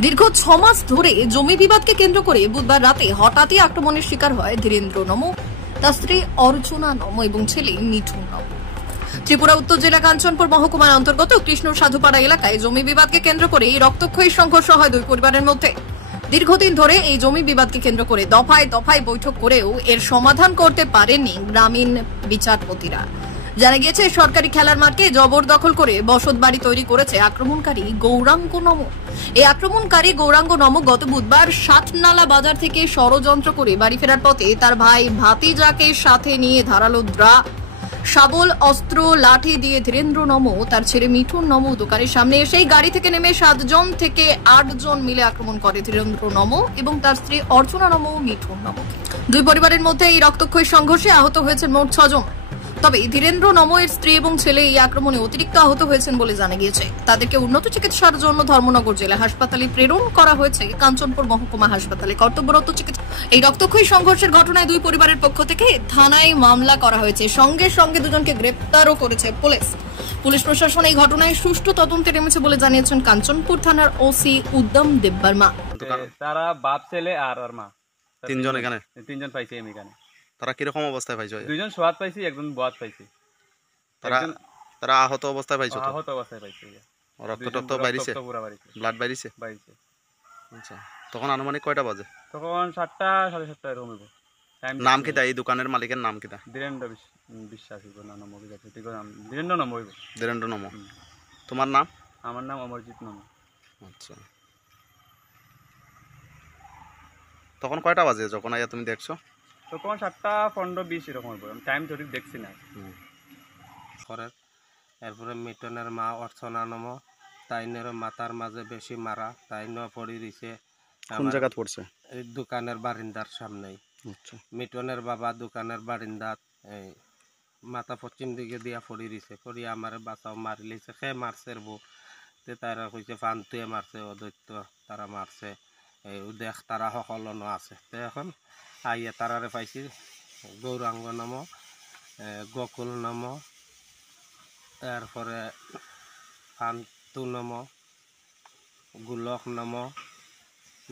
দীর্ঘ 6 মাস ধরে জমি বিবাদকে কেন্দ্র করে বুধবার রাতে হঠাৎই আক্রমণের শিকার হয় ধীরেন্দ্র নম, তার স্ত্রী অর্চনা নম এবং ছেলে মিঠুন নম। ত্রিপুরা উত্তর জেলা কাঞ্চনপুর মহকুমার অন্তর্গত কৃষ্ণ সাধুপাড়া এলাকায় জমি বিবাদকে কেন্দ্র করে এই রক্তক্ষয়ী সংঘর্ষ হয় দুই পরিবারের মধ্যে। দীর্ঘদিন ধরে এই জমি বিবাদকে কেন্দ্র করে দফায় দফায় বৈঠক করেও এর সমাধান করতে পারেননি গ্রামীণ বিচারপতিরা। জানা গিয়েছে, সরকারি খেলার মাঠকে জবরদখল করে বসত বাড়ি তৈরি করেছে আক্রমণকারী গৌরাঙ্গ নম। এই আক্রমণকারী গৌরাঙ্গ নম গত বুধবার সাতনালা বাজার থেকে ষড়যন্ত্র করে বাড়ি ফেরার পথে তার ভাই ভাতিজাকে সাথে নিয়ে ধারালো শাবল, অস্ত্র, লাঠি দিয়ে ধীরেন্দ্র নম তার ছেলে মিঠুন নম দোকানের সামনে এসেই গাড়ি থেকে নেমে 7 জন থেকে 8 জন মিলে আক্রমণ করে ধীরেন্দ্র নম এবং তার স্ত্রী অর্চনা নম ও মিঠুন নম। দুই পরিবারের মধ্যে এই রক্তক্ষয়ী সংঘর্ষে আহত হয়েছেন মোট 6 জন। তবে ধীরেন্দ্র নম এর স্ত্রী এবং ছেলে এই আক্রমণে অতিরিক্ত আহত হয়েছেন বলে জানা গিয়েছে। তাদেরকে উন্নত চিকিৎসার জন্য ধর্মনগর জেলা হাসপাতালে প্রেরণ করা হয়েছে কাঞ্চনপুর মহকুমা হাসপাতালে কর্তব্যরত চিকিৎসা। এই রক্তক্ষয়ী সংঘর্ষের ঘটনায় দুই পরিবারের পক্ষ থেকে থানায় মামলা করা হয়েছে। সঙ্গে সঙ্গে দুজনকে গ্রেপ্তারও করেছে পুলিশ প্রশাসন এই ঘটনায় সুষ্ঠু তদন্তে নেমেছে বলে জানিয়েছেন কাঞ্চনপুর থানার ওসি উদ্যম দেববর্মা। তারা বাপ ছেলে আর ওর মা তিনজন এখানে তিনজন পাইছে এখানে। তারা কিরকম অবস্থায় পাইছো? দুইজন সোয়াদ পাইছি, একজন বাদ পাইছি। তারা আহত অবস্থায় পাইছো? আহত অবস্থায় পাইছি। রক্ত বাইরিছে, ব্লাড বাইরিছে। আচ্ছা, তখন আনুমানিক কয়টা বাজে? তখন 7টা 7:30 এরকম হইব। নাম কি এই দোকানের মালিকের নাম কি? ধীরেন্দ্র বিশ্বাস হইব না, নাম হইব ঠিক নাম ধীরেন্দ্র নম হইব। ধীরেন্দ্র নম। তোমার নাম? আমার নাম অমরজিৎ নম। আচ্ছা, তখন কয়টা বাজে যখন আইয়া তুমি দেখছো? তখন 7:15-20 এরকম হইব, আমি টাইম সঠিক দেখছি না। এরপরে মিটনের মা অর্চনা নম, তাইনের মাথার মাঝে বেশি মারা, তাইন পড়ি দিছে। কোন জায়গাত পড়ছে? এই দোকানের বারিন্দার সামনেই। আচ্ছা, মিটনের বাবা দোকানের বারিন্দাত এই মাথা পশ্চিম দিকে দিয়া পড়ি দিছে, পড়ি আমার বাঁচাও মারি লিছে। সে মারছে বউ, তে তারা কইছে ফান্তুয়ে মারছে, অদৈত্য তারা মারছে। এই দেখ তারা সকলনো আছে। তো এখন আইয়া তারারে পাইছি গৌরাঙ্গ নম, গোকুল নম, তারপরে ফান্তু নম, গোলক নম,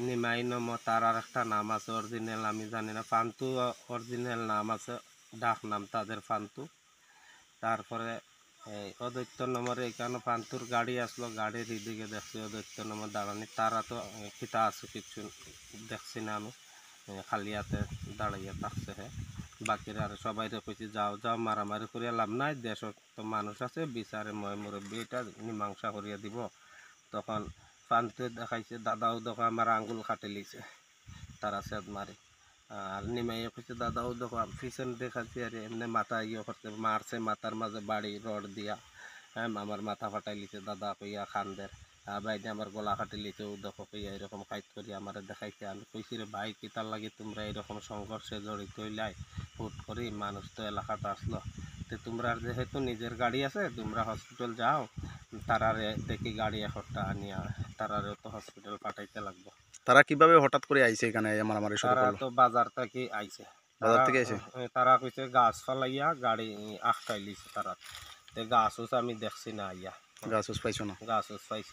নিমাই নম। তার আর একটা নাম আছে অরিজিনাল আমি জানি না। ফান্তু অরিজিনাল নাম আছে, ডাক নাম তাদের ফান্তু। তারপরে এই অদৈত্য নমর এইখানে ফান্তুর গাড়ি আসলো, গাড়ির এদিকে দেখছি অদৈত্য নমর দাঁড়ানি। তারা তো খিতা আছে কিছু দেখছি না আমি, খালি হাতে দাঁড়াইয়া থাকছে। হ্যাঁ, বাকিরা আর সবাই কইছি যাও যাও, মারামারি করিয়া লাভ নাই, দেশত তো মানুষ আছে, বিচারে ময় মুরব্বী এটা মীমাংসা করিয়া দিব। তখন ফান্তুয়ে দেখাইছে, দাদাও দেখো আমার আঙ্গুল কাটে লিছে তারা সেদ মারি। আর নিমাইয়ে কইছে দাদাও দেখো পিছন দেখাচ্ছি, আর এমনি মাথা করতে মারছে, মাথার মাঝে বাড়ি রড দিয়া। হ্যাঁ, আমার মাথা ফাটাই লিছে দাদা কইয়া খানদের। বাইরে আমার গলা কাটি লিছে, ও দেখো কইয়া এরকম কাইট করি আমার দেখাইছে। আমি কইছি রে ভাই, কি তার লাগে তোমরা এরকম সংঘর্ষে জড়িত হইলাই? হুট করি মানুষ তো এলাকাতে আসলো, তো তোমরা যেহেতু নিজের গাড়ি আছে তোমরা হসপিটাল যাও, তারারে দেখি গাড়ি একটা আনিয়া তারারে তো হসপিটাল পাঠাইতে লাগবো। তারা কিভাবে হঠাৎ করে আইছে এখানে মারামারি শুরু করলো? তারা তো বাজার থেকে আইছে। বাজার থেকে আইছে? তারা কইছে গাছ ফালাইয়া গাড়ি আটকাই লিছে তারা। গাছ আমি দেখছি না, আইয়া গাছ পাইছো না? গাছ পাইছি।